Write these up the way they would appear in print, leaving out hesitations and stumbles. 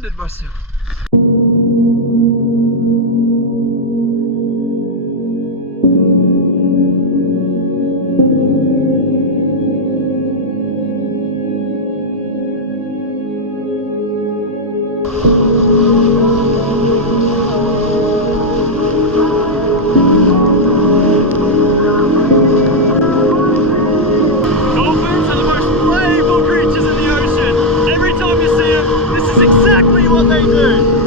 grounded myself. What they do.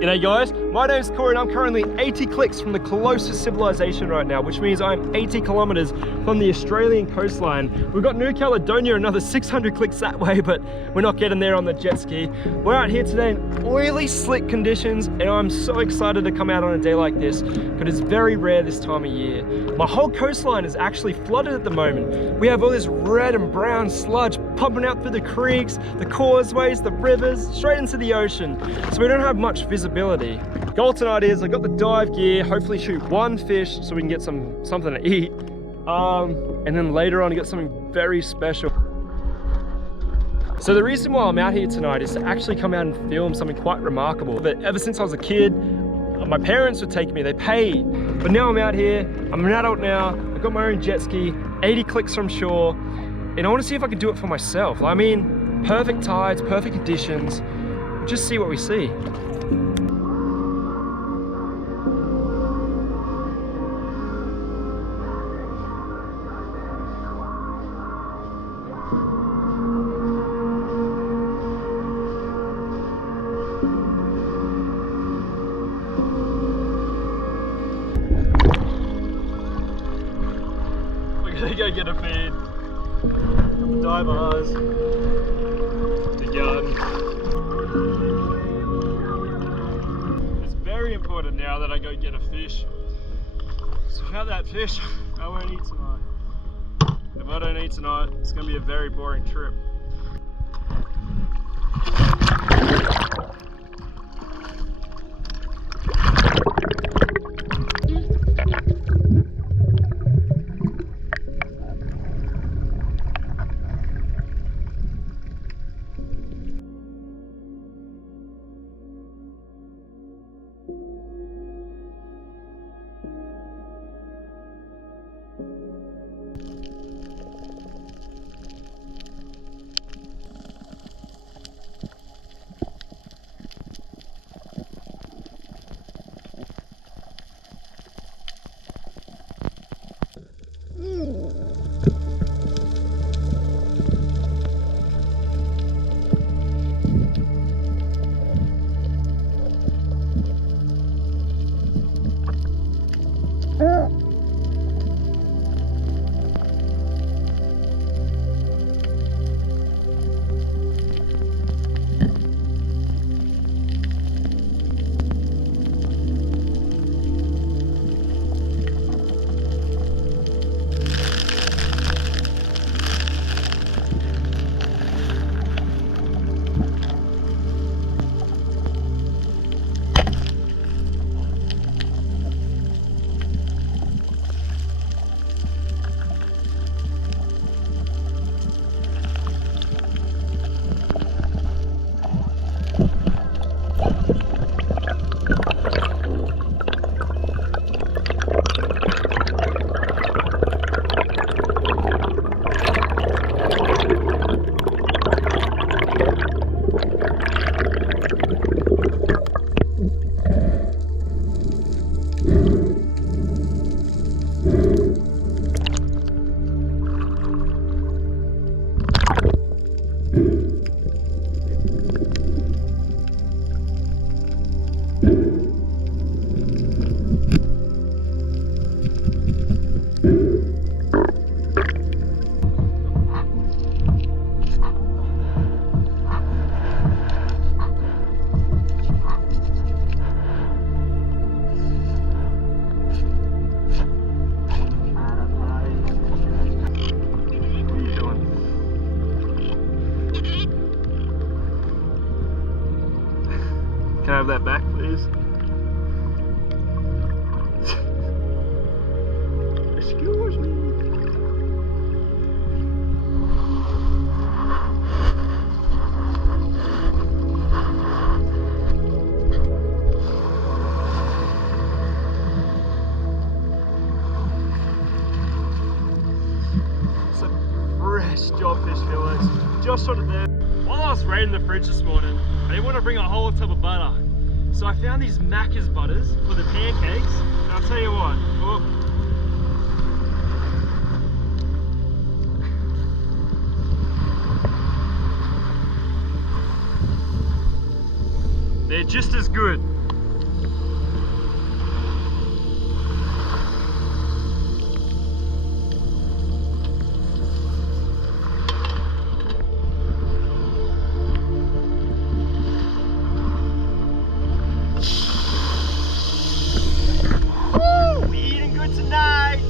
G'day guys, my name's Corey and I'm currently 80 clicks from the closest civilization right now, which means I'm 80 kilometers from the Australian coastline. We've got New Caledonia, another 600 clicks that way, but we're not getting there on the jet ski. We're out here today in oily, slick conditions, and I'm so excited to come out on a day like this because it's very rare this time of year. My whole coastline is actually flooded at the moment. We have all this red and brown sludge pumping out through the creeks, the causeways, the rivers, straight into the ocean. So we don't have much visibility. Goal tonight is I got the dive gear, hopefully shoot one fish so we can get something to eat. And then later on get something very special. So the reason why I'm out here tonight is to actually come out and film something quite remarkable. But ever since I was a kid, my parents would take me, they paid. But now I'm out here, I'm an adult now, I've got my own jet ski, 80 clicks from shore, and I want to see if I can do it for myself. I mean, perfect tides, perfect conditions, just see what we see. We're gonna go get a feed. Divers. The gun. It's very important now that I go get a fish. So without that fish, I won't eat tonight. If I don't eat tonight, it's gonna be a very boring trip. have that back, please? Excuse me. Some fresh jobfish, fellas. Just shot it there. While I was raiding the fridge this morning, I didn't want to bring a whole tub of butter. So I found these Macca's butters for the pancakes. And I'll tell you what. Oh. They're just as good. Woo! We eating good tonight.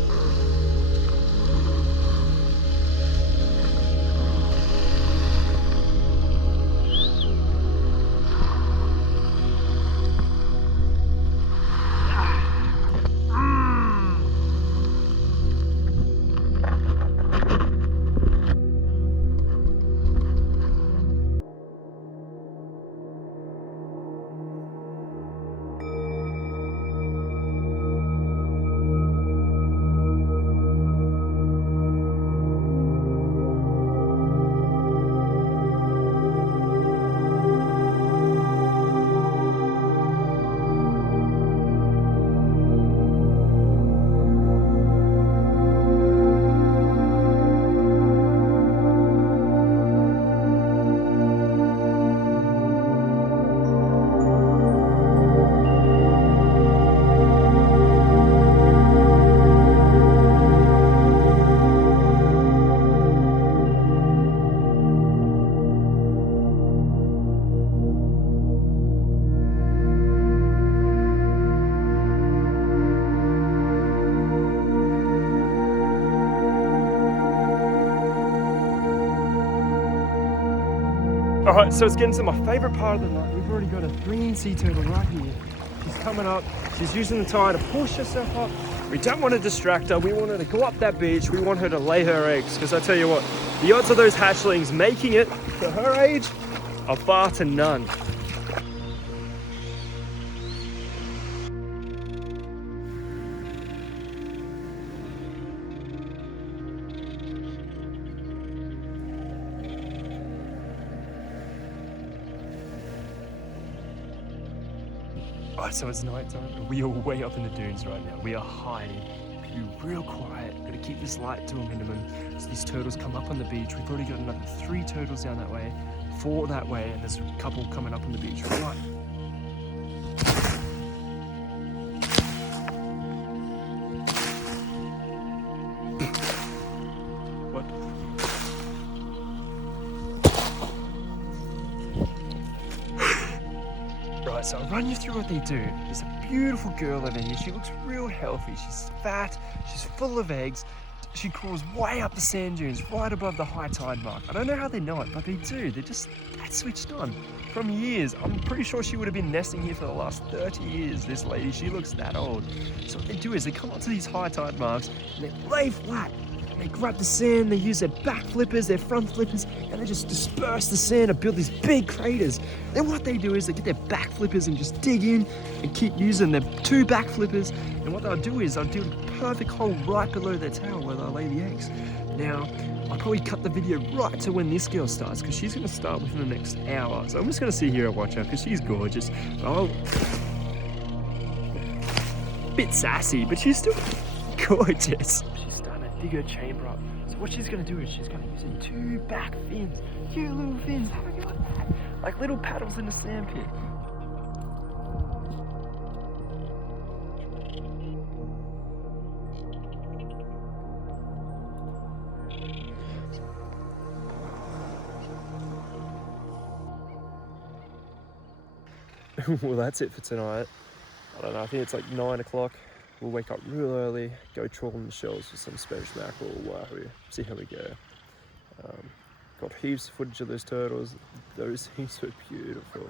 Alright, so it's getting to my favourite part of the night. We've already got a green sea turtle right here. She's coming up, she's using the tide to push herself up. We don't want to distract her, we want her to go up that beach, we want her to lay her eggs, because I tell you what, the odds of those hatchlings making it to her age are far to none. Alright, so it's night time. We are way up in the dunes right now. We are hiding. Be real quiet. Gotta keep this light to a minimum. So these turtles come up on the beach. We've already got another 3 turtles down that way, 4 that way, and there's a couple coming up on the beach. Right. What? Right, so I'll run you through what they do. There's a beautiful girl over here. She looks real healthy. She's fat, she's full of eggs. She crawls way up the sand dunes, right above the high tide mark. I don't know how they know it, but they do. They're just that switched on. From years. I'm pretty sure she would have been nesting here for the last 30 years, this lady. She looks that old. So what they do is they come up to these high tide marks and they lay flat. They grab the sand, they use their back flippers, their front flippers, and they just disperse the sand and build these big craters. Then what they do is they get their back flippers and just dig in and keep using their 2 back flippers. And what they'll do is they'll do a perfect hole right below their tail where they'll lay the eggs. Now, I'll probably cut the video right to when this girl starts, because she's going to start within the next hour. So I'm just going to sit here and watch her, because she's gorgeous. Oh, bit sassy, but she's still gorgeous. She's starting to dig her chamber up. So what she's going to do is she's going to use her 2 back fins. Cute little fins. Have a go at that. Like little paddles in a sandpit. Well, that's it for tonight. I don't know, I think it's like 9 o'clock. We'll wake up real early, go trawling the shells for some Spanish mackerel or wahoo, see how we go. Got heaps of footage of those turtles. Those things were beautiful.